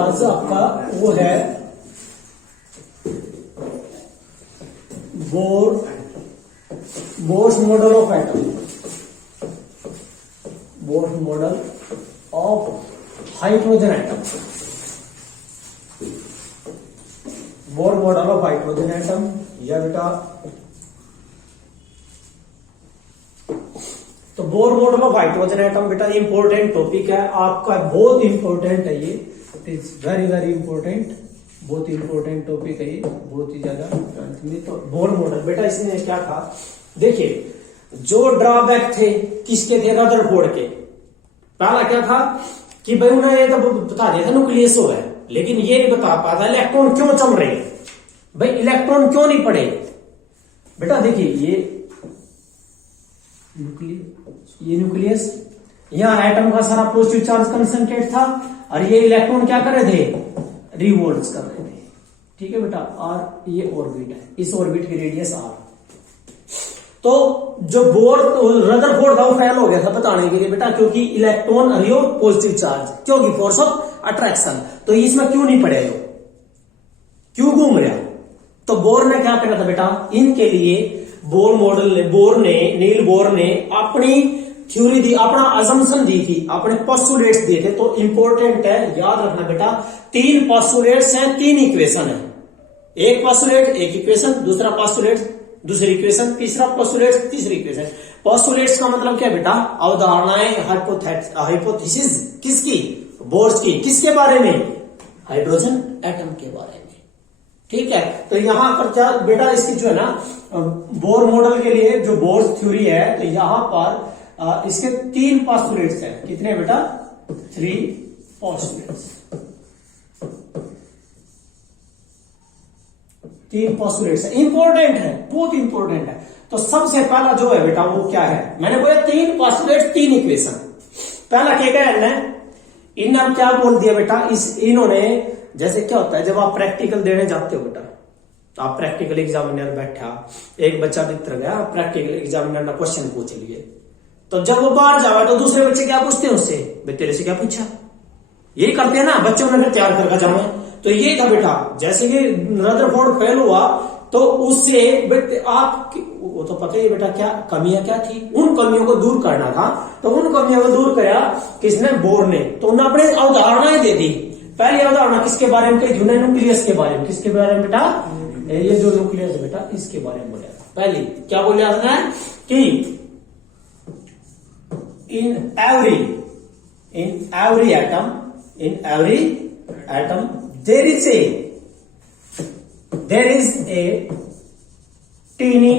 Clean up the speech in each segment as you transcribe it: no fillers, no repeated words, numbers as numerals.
Charge आपका वो है Bohr's model of atom, Bohr's model of hydrogen atom, Bohr model of hydrogen atom. या बेटा तो Bohr model of hydrogen atom बेटा इंपॉर्टेंट टॉपिक है आपका, बहुत इंपॉर्टेंट है ये, it is very very important, बहुत इंपॉर्टेंट टॉपिक है ये, बहुत ही ज्यादा। तो बोर मॉडल बेटा इसमें क्या था, देखिए जो ड्रॉबैक थे किसके थे, रदरफोर्ड के। पहला क्या था कि भाई उन्हें ये तो बता दिया था न्यूक्लियस हो है, लेकिन ये नहीं बता पाता इलेक्ट्रॉन क्यों चल रहे हैं, भाई इलेक्ट्रॉन क्यों नहीं पड़े। बेटा देखिए ये न्यूक्लियस, यहां एटम का सारा पॉजिटिव चार्ज कंसंट्रेट था और ये इलेक्ट्रॉन क्या कर रहे थे, रिवोल्ट्स कर रहे थे। ठीक है बेटा, और ये ऑर्बिट है, इस ऑर्बिट की रेडियस आर। तो जो बोर रदरफोर्ड था वो फेल हो गया था बताने के लिए बेटा, क्योंकि इलेक्ट्रॉन रियो पॉजिटिव चार्ज, क्योंकि फोर्स ऑफ अट्रैक्शन, तो इसमें क्यों नहीं पड़े हो, क्यों घूम रहा। तो बोर ने क्या करा था बेटा, इनके लिए बोर मॉडल ने, नील बोर ने अपनी थ्योरी दी, अपना अजम्पशन दी थी, अपने पोस्टुलेट्स दिए थे। तो इंपॉर्टेंट है, याद रखना बेटा, 3 पोस्टुलेट्स हैं, 3 इक्वेशन है। एक पोस्टुलेट एक इक्वेशन, दूसरा पोस्टुलेट दूसरी इक्वेशन, तीसरा पोस्टुलेट तीसरी इक्वेशन। पोस्टुलेट्स का मतलब क्या बेटा, अवधारणाएं, हाइपोथेसिस किसकी, बोर्स की, किसके बारे में, हाइड्रोजन एटम के बारे में। ठीक है, तो यहां पर क्या बेटा, इसकी जो है ना बोर मॉडल के लिए जो बोर थ्योरी है, तो यहां पर इसके 3 पोस्टुलेट्स हैं। कितने बेटा, 3 पोस्टुलेट्स, 3 पोस्टुलेट्स है, इंपॉर्टेंट है, बहुत इंपॉर्टेंट है। तो सबसे पहला जो है बेटा वो क्या है, मैंने बोला 3 पोस्टुलेट्स 3 इक्वेशन। पहला क्या है, इन्होंने क्या बोल दिया बेटा, इन्होंने जैसे क्या होता है जब आप प्रैक्टिकल देने जाते हो बेटा, तो आप प्रैक्टिकल एग्जामिनर बैठा, एक बच्चा मित्र गया, प्रैक्टिकल एग्जामिनर ने क्वेश्चन पूछ लिए, तो जब वो बाहर जावा तो दूसरे बच्चे क्या पूछते हैं उससे, भाई तेरे से क्या पूछा, यही करते हैं ना बच्चों ने तैयार करके जाना। तो ये था बेटा, जैसे कि रदरफोर्ड फेल हुआ तो उससे आप, वो तो पता ही बेटा क्या कमियां क्या थी, उन कमियों को दूर करना था। तो उन कमियों को दूर किया किसने, बोर ने। तो उन्होंने अपने अवधारणाएं दे दी। पहली अवधारणा किसके बारे में कही, न्यूक्लियस के बारे में। किसके बारे में बेटा, ये जो न्यूक्लियस है बेटा इसके बारे में बोला था। पहली क्या बोला था कि in every atom there is a teeny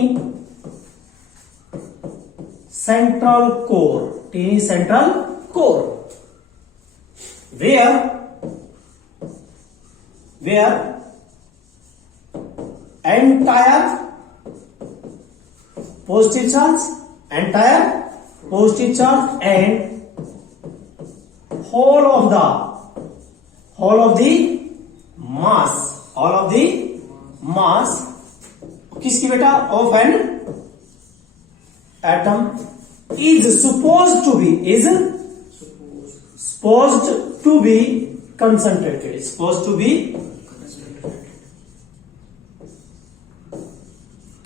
central core where entire positive charge and whole of the mass किसकी बेटा, of an atom is supposed to be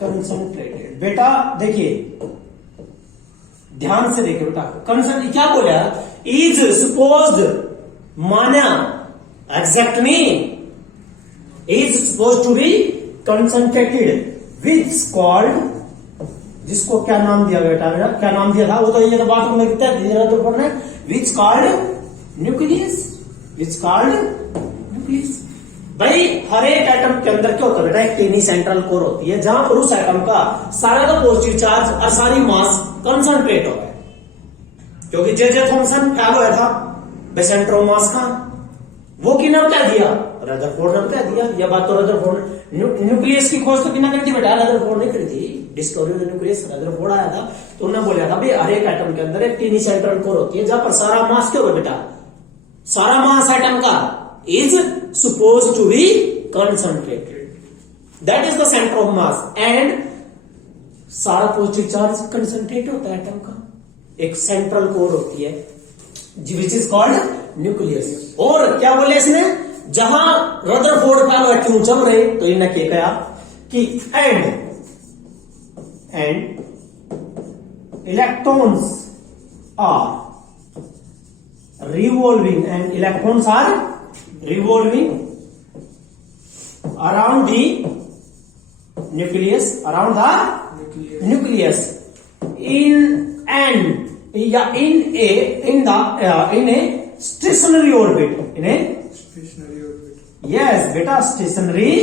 concentrated, बेटा देखिए ध्यान से देखिए बेटा, कंसंट्रेट क्या बोला, इज सपोज्ड माना एग्जैक्ट नहीं, is suppose to be concentrated which called, जिसको क्या नाम दिया बेटा, क्या नाम दिया था वो तो ये तो बात में लिखता है विच कॉल्ड न्यूक्लियस, भाई हर एक एटम के अंदर क्या होता है बेटा, एक टीनी सेंट्रल कोर होती है, जहां पर उस एटम का सारा का पॉजिटिव चार्ज और सारी मास कंसंट्रेट हो गया। क्योंकि जे फंक्शन क्या हुआ था सेंटर ऑफ मास का, वो किन्ना क्या दिया, रदरफोर्ड ने क्या दिया। यह बात तो रदरफोर्ड, न्यूक्लियस की खोज तो किन्ना करी थी बेटा, रदरफोर्ड ने करी थी, डिस्कवरी ऑफ न्यूक्लियस रदरफोर्ड आया था। तो उन्होंने बोला था भाई हर एक एटम के अंदर एक टीनी सेंट्रल कोर होती है, जहां पर सारा मास क्या होगा बेटा, सारा मास एटम का is supposed to be concentrated, that is the center of mass, and सारा पॉजिटिव चार्ज कंसंट्रेट होता है एटम का, एक सेंट्रल कोर होती है which is called न्यूक्लियस। और क्या बोले इसने, जहां रदरफोर्ड का वैक्यूम चल रहे तो इन्हें क्या कहा कि and electrons are revolving and electrons are revolving around the nucleus in a stationary orbit yes बेटा stationary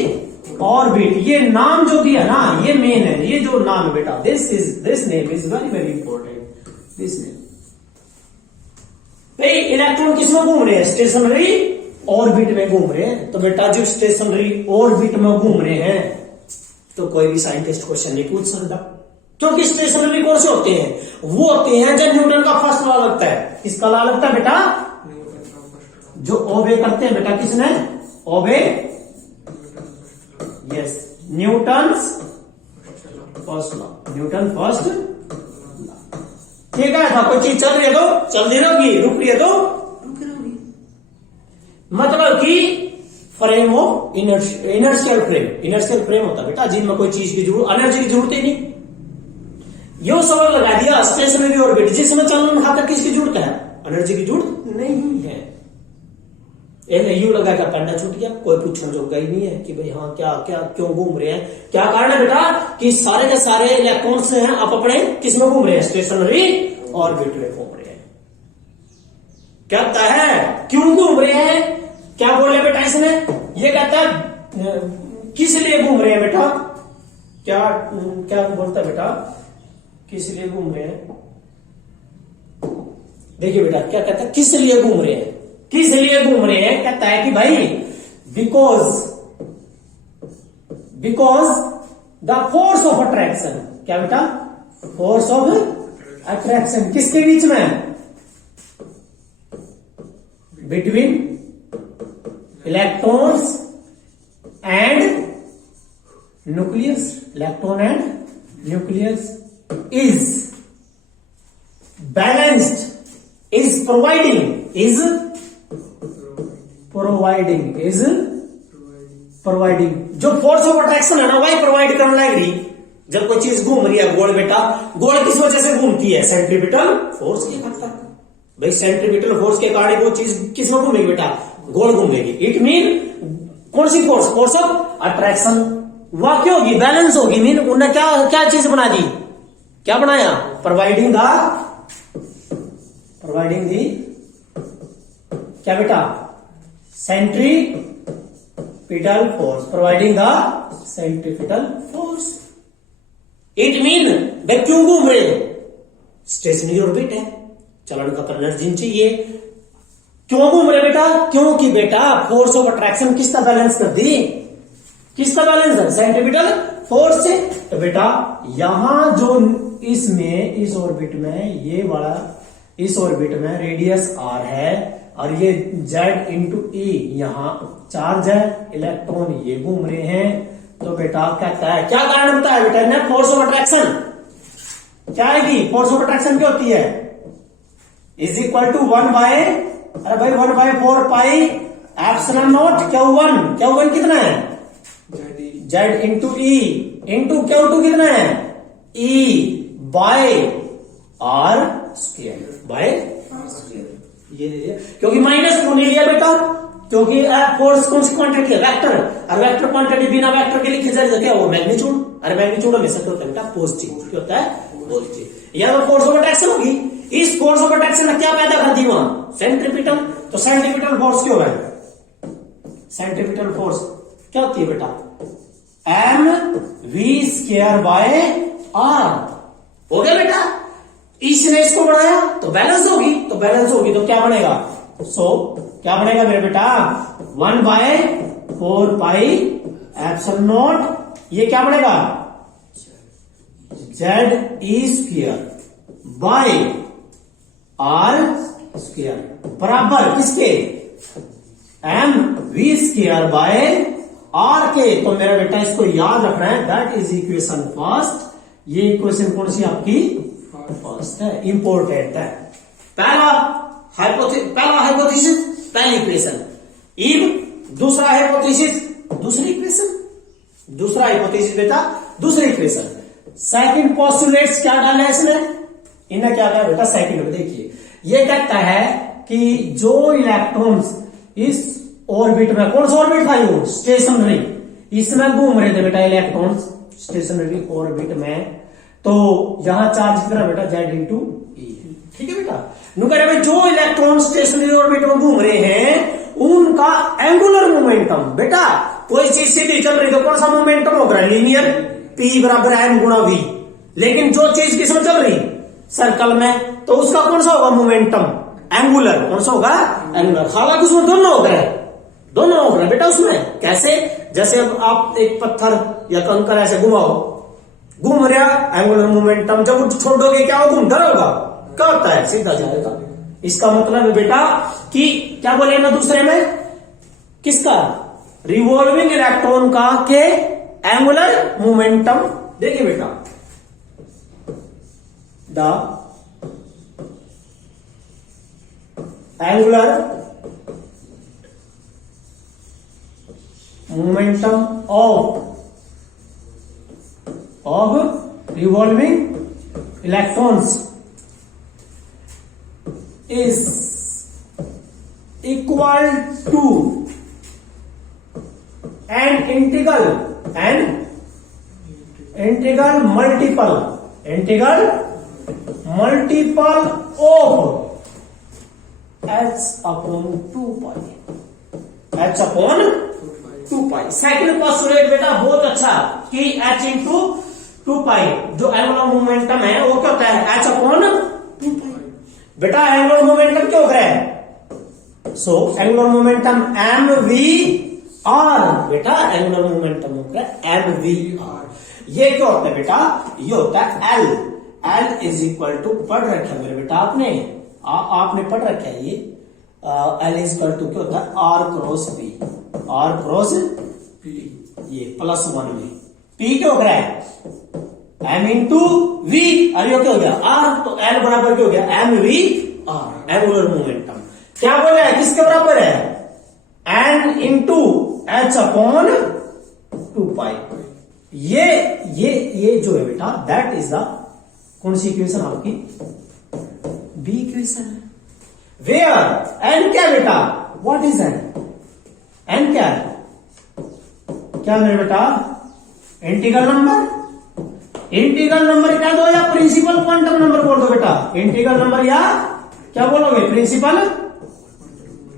orbit ये नाम जो दिया ना ये मेन है ये जो नाम है बेटा this name is very important this name भाई इलेक्ट्रॉन किस में घूम रहे हैं स्टेशनरी ऑर्बिट में घूम रहे हैं तो बेटा जो स्टेशनरी ऑर्बिट में घूम रहे हैं तो कोई भी साइंटिस्ट क्वेश्चन नहीं पूछ सकता क्योंकि स्टेशनरी कौन से होते हैं वो होते हैं जब न्यूटन का फर्स्ट लॉ लगता है किसका लॉ लगता है बेटा जो ओबे करते हैं बेटा किसने ओबे यस न्यूटन फर्स्ट ठीक है था कोई चीज चल रही है तो चलती रहेगी रुक रही है तो रुक रहेगी मतलब कि फ्रेम ऑफ इनर्शियल फ्रेम होता है बेटा जिनमें कोई चीज की जरूरत एनर्जी की जरूरत ही नहीं यो सवाल लगा दिया स्टेशनरी ऑर्बिट जिसमें चलने खातर किसकी जरूरत है एनर्जी की जरूरत नहीं है यू लगा का पंडा छूट गया कोई पूछने जोगा ही नहीं है कि भाई हाँ क्या क्या क्यों घूम रहे हैं क्या कारण है बेटा कि सारे के सारे इलेक्ट्रॉन्स हैं आप अपने किस में घूम रहे हैं स्टेशनरी ऑर्बिट में घूम रहे हैं कहता है क्यों घूम रहे हैं क्या बोले बेटा इसने ये कहता है किस लिए घूम रहे हैं बेटा क्या क्या बोलता है बेटा किस लिए घूम रहे हैं देखिए बेटा क्या कहता है किस लिए घूम रहे हैं कहता है कि भाई because the force of attraction क्या बेटा फोर्स ऑफ अट्रैक्शन किसके बीच में between electrons and nucleus is balanced is providing जो फोर्स ऑफ अट्रैक्शन है ना वही प्रोवाइड करने लग रही जब कोई चीज घूम रही है गोल बेटा गोल किस वजह से घूमती है सेंट्रीपिटल फोर्स के कारण भाई सेंट्रीपिटल फोर्स के कारण वो चीज किस में घूमेगी बेटा गोल घूमेगी इट मीन कौन सी फोर्स ऑफ अट्रैक्शन वह क्या होगी बैलेंस होगी मीन उन्होंने क्या चीज बना दी क्या बनाया प्रोवाइडिंग दी क्या बेटा centripetal force providing the centripetal force it mean वे क्यों घूम रहे हो स्टेशनरी ऑर्बिट है चलन का एनर्जी चाहिए क्यों घूम रहे बेटा क्योंकि बेटा फोर्स ऑफ अट्रैक्शन किसका बैलेंस कर दी किसका बैलेंस है सेंट्रीपिटल फोर्स से तो बेटा यहां जो इस ऑर्बिट में ये वाला इस ऑर्बिट में रेडियस r है और ये Z इंटू ई यहां चार्ज है इलेक्ट्रॉन ये घूम रहे हैं तो बेटा कहता है क्या कारण होता है बेटा ना फोर्स ऑफ अट्रैक्शन क्या आएगी फोर्स ऑफ अट्रैक्शन क्या होती है इज इक्वल टू 1 बाय अरे भाई 1/4 पाई एप्सिलॉन नॉट Q1 कितना है Z into E into Q2 कितना है E by R square by ये क्योंकि माइनस क्यों नहीं लिया बेटा क्योंकि फोर्स कौन सी क्वांटिटी है वेक्टर और वेक्टर क्वांटिटी बिना वेक्टर के लिखे जाए क्या वो मैग्नीट्यूड और मैग्नीट्यूड हमेशा क्या होता है बेटा पॉजिटिव क्या होता है पॉजिटिव यह फोर्स ऑफ अट्रैक्शन होगी इस फोर्स ऑफ अट्रैक्शन ने क्या पैदा कर दी वहां सेंट्रीपिटल तो सेंट्रीपिटल फोर्स क्यों है सेंट्रीपिटल फोर्स क्या होती है बेटा mv² बाय r हो गया बेटा इसने इसको बढ़ाया तो बैलेंस होगी तो क्या बनेगा क्या बनेगा मेरे बेटा 1/4 पाई एप्सिलॉन नॉट ये क्या बनेगा ZE² बाय R² बराबर किसके mv² बाय R के तो मेरा बेटा इसको याद रखना है दैट इज इक्वेशन फर्स्ट ये इक्वेशन कौन सी आपकी फर्स्ट है इंपॉर्टेंट है पहला हाइपोथेसिस पहली इक्वेशन इफ दूसरा हाइपोथेसिस, दूसरी इक्वेशन, दूसरा हाइपोथेसिस बेटा दूसरी इक्वेशन। सेकंड पोस्टुलेट्स क्या डाला है इसने, इन्हें क्या कहा बेटा सेकंड में देखिए, ये कहता है कि जो इलेक्ट्रॉन्स इस ऑर्बिट में, कौन सा ऑर्बिट था ये, स्टेशनरी, इसमें घूम रहे थे बेटा इलेक्ट्रॉन्स स्टेशनरी ऑर्बिट में, तो यहां चार्ज कितना बेटा Z/E, ठीक है बेटा। नु कह रहे जो इलेक्ट्रॉन स्टेशनरी ऑर्बिट में घूम रहे हैं उनका एंगुलर मोमेंटम, बेटा कोई चीज सीधी चल रही तो कौन सा मोमेंटम होगा, लीनियर, P बराबर M गुणा V। लेकिन जो चीज किसमें चल रही, सर्कल में, तो उसका कौन सा होगा मोमेंटम, एंगुलर, कौन सा होगा एंगुलर। हालांकि उसमें दोनों हो गए, दोनों हो गए बेटा उसमें। कैसे, जैसे अब आप एक पत्थर या कंकर ऐसे घुमाओ, घूम रहा एंगुलर मोमेंटम, जब छोड़ोगे क्या वो घूमता रहेगा, क्या होता है, सीधा जाएगा। इसका मतलब है बेटा कि क्या बोले ना दूसरे में, किसका, रिवॉल्विंग इलेक्ट्रॉन का के एंगुलर मोमेंटम। देखिए बेटा, the angular momentum of revolving electrons is equal to an integral multiple of h upon 2 pi, h upon 2 pi। Second postulate बेटा बहुत अच्छा कि h इंटू 2 पाई, जो एंगुलर मोमेंटम है वो क्या होता है, h अपॉन 2 पाई। बेटा एंगुलर मोमेंटम क्या हो रहा है, सो एंगुलर मोमेंटम mvr, बेटा एंगुलर मोमेंटम हो रहा है mvr। ये क्या होता है बेटा, ये होता है l इज इक्वल टू, पढ़ रखा है मेरे बेटा आपने, आपने पढ़ रखा है ये, l इज इक्वल टू क्या होता है r cross p, r cross p, ये +1 में p क्या हो रहा है m इंटू v, और ये क्या हो गया r, तो l बराबर क्या हो गया mvr, एंगुलर मोमेंटम। क्या बोल रहा है, किसके बराबर है, n इंटू h अपॉन 2 पाई। ये जो है बेटा दैट इज द, कौन सी इक्वेशन आपकी, बी इक्वेशन है। वेयर n क्या बेटा, व्हाट इज n क्या है, क्या मेरे बेटा, इंटीग्रल नंबर, इंटीग्रल नंबर क्या दो, या प्रिंसिपल क्वांटम नंबर बोल दो बेटा, इंटीग्रल नंबर या क्या बोलोगे, प्रिंसिपल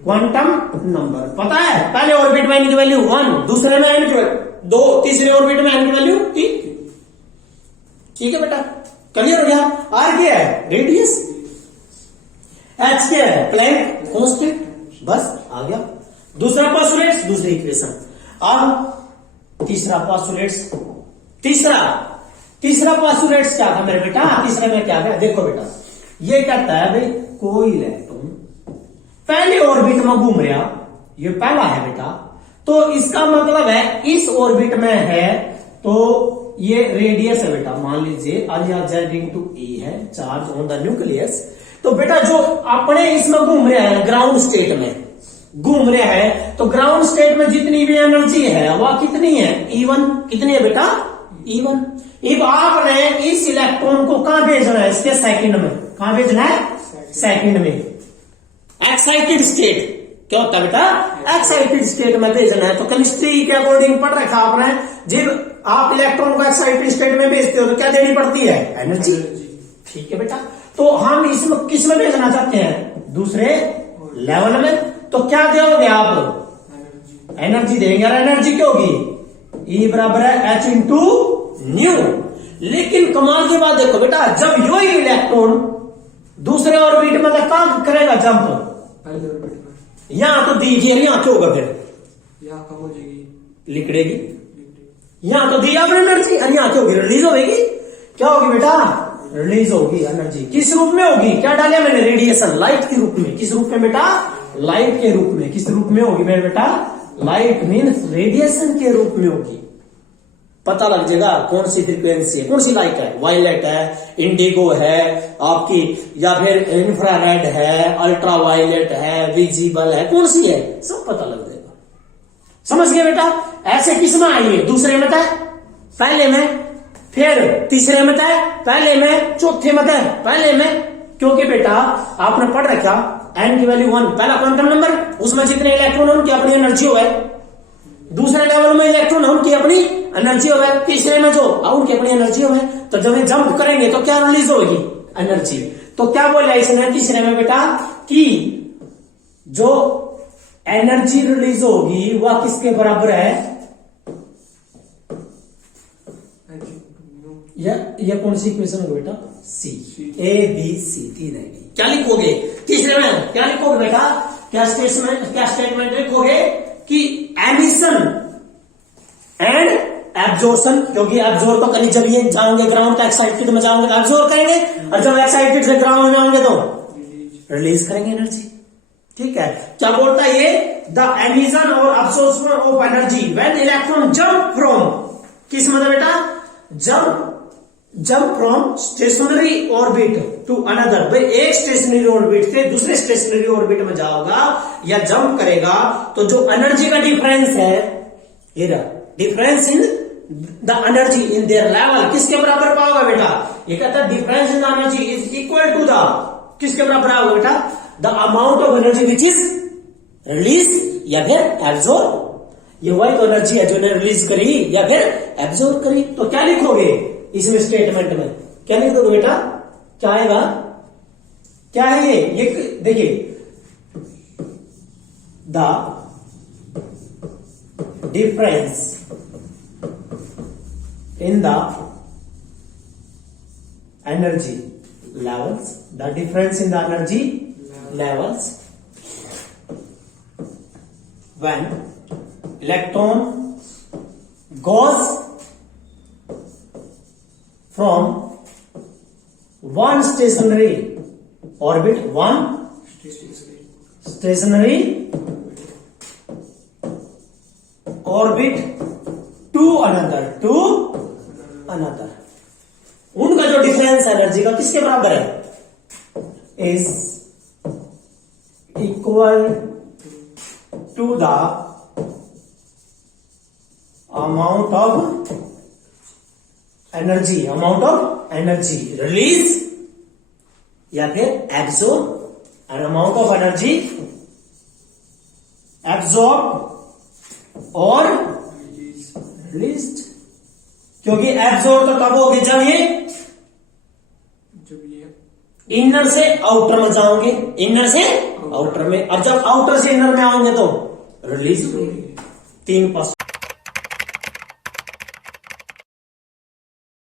क्वांटम नंबर। पता है पहले ऑर्बिट में n की वैल्यू 1, दूसरे में n की वैल्यू 2, तीसरे ऑर्बिट में n की वैल्यू 3, ठीक है बेटा, क्लियर हो गया। r क्या है, रेडियस, h क्या है, प्लैंक कांस्टेंट, बस आ गया। दूसरा पोस्टुलेट्स, दूसरी इक्वेशन। अब तीसरा पोस्टुलेट्स, तीसरा पोस्टुलेट्स क्या था मेरे बेटा, तीसरे में क्या था, देखो बेटा ये कहता है भाई कोई इलेक्ट्रॉन पहले ऑर्बिट में घूम रहा, ये पहला है बेटा, तो इसका मतलब है इस ऑर्बिट में है, तो ये रेडियस है बेटा, मान लीजिए Z/E है, चार्ज ऑन द न्यूक्लियस। तो बेटा जो अपने इसमें घूम रहे हैं, ग्राउंड स्टेट में घूम रहे हैं, तो ग्राउंड स्टेट में जितनी भी एनर्जी है वह कितनी है, E1, कितनी है बेटा, E1। अब आपने इस इलेक्ट्रॉन को कहां भेजना है, इसके सेकंड में, कहां भेजना है, सेकंड में, एक्साइटेड स्टेट, क्या होता है बेटा, एक्साइटेड स्टेट में भेजना है। तो केमिस्ट्री के अकॉर्डिंग पढ़ रखा आपने, जब आप इलेक्ट्रॉन को एक्साइटेड स्टेट में भेजते हो तो क्या देनी पड़ती है, एनर्जी, ठीक है बेटा। तो हम इसमें किस में भेजना चाहते हैं, दूसरे लेवल में, तो क्या दोगे आप, एनर्जी देंगे, और एनर्जी क्या होगी, E बराबर है h इंटू न्यू। लेकिन कमाल की बात देखो बेटा, जब यो इलेक्ट्रॉन दूसरे ऑर्बिट में कहां करेगा जंप, पहले ऑर्बिट में, यहां तो दी गई, यहां क्या होगा, फिर यहाँ कम हो जाएगी, लिखड़ेगी, यहां तो दी आपने एनर्जी, और यहां क्या होगी, रिलीज होगी, क्या होगी बेटा, रिलीज होगी एनर्जी। किस रूप में होगी, क्या डाला मैंने, रेडिएशन, लाइट के रूप में। किस रूप में बेटा, लाइट के रूप में। किस रूप में होगी मेरे बेटा, लाइट मीन्स रेडिएशन के रूप में होगी। पता लग जाएगा कौन सी फ्रीक्वेंसी है, कौन सी लाइट है, वायलेट है, इंडिगो है आपकी, या फिर इंफ्रारेड है, अल्ट्रा वायलेट है, विजिबल है, कौन सी है, सब पता लग जाएगा। समझ गए बेटा? ऐसे किस में आई है? दूसरे में था, पहले में, फिर तीसरे में था, पहले में, चौथे में था, पहले में। क्योंकि बेटा आपने पढ़ रखा n की वैल्यू 1 पहला क्वांटम नंबर, उसमें जितने इलेक्ट्रॉन उनकी अपनी एनर्जी हो है, दूसरे लेवल में इलेक्ट्रॉन उनकी अपनी एनर्जी हो है, तीसरे में जो उनकी अपनी एनर्जी हो है। तो जब ये जंप करेंगे तो क्या रिलीज होगी? एनर्जी। तो क्या बोला इसने तीसरे में बेटा कि जो एनर्जी रिलीज होगी वह किसके बराबर है? यह कौन सी इक्वेशन होगी बेटा? सी। ए बी सी तीन है। क्या लिखोगे तीसरे में? क्या लिखोगे बेटा? क्या स्टेटमेंट लिखोगे कि एमिशन एंड एब्जॉर्प्शन, क्योंकि एब्जॉर्ब तो कहीं जब ये जाओगे ग्राउंड का एक्साइटेड में जाओगे तो एब्जॉर्ब करेंगे, और जब एक्साइटेड से ग्राउंड में जाओगे तो रिलीज करेंगे एनर्जी। ठीक है, क्या बोलता है ये? द एमिशन और absorption of energy when electron jump from, किस मतलब बेटा? Jump from stationary orbit to another. भाई एक स्टेशनरी ऑर्बिट से दूसरे स्टेशनरी ऑर्बिट में जाओगा या जंप करेगा तो जो एनर्जी का डिफरेंस है, ये difference in the energy in their level किसके बराबर पाओगे बेटा? ये कहता है difference in the energy is equal to the, किसके बराबर आओगे बेटा? The amount of energy which is release या फिर एब्जॉर्ब। ये वही तो एनर्जी है जो ने रिलीज करी या फिर एब्जॉर्ब करी। तो क्या लिखोगे इसमें स्टेटमेंट में? क्या लिख दोगे बेटा? क्या आएगा? क्या है ये देखिए, the difference in the energy levels, the difference in the energy levels when electron goes from one stationary orbit, one stationary orbit to another, उनका जो डिफरेंस एनर्जी का किसके बराबर है? Is equal to the amount of energy release या फिर absorb, an amount of energy absorb और released. क्योंकि एब्जॉर्ब तो तब होगी जब ये इनर से आउटर में जाओगे, इनर से आउटर में, अब जब आउटर से इनर में आओगे तो रिलीज होगी। 3%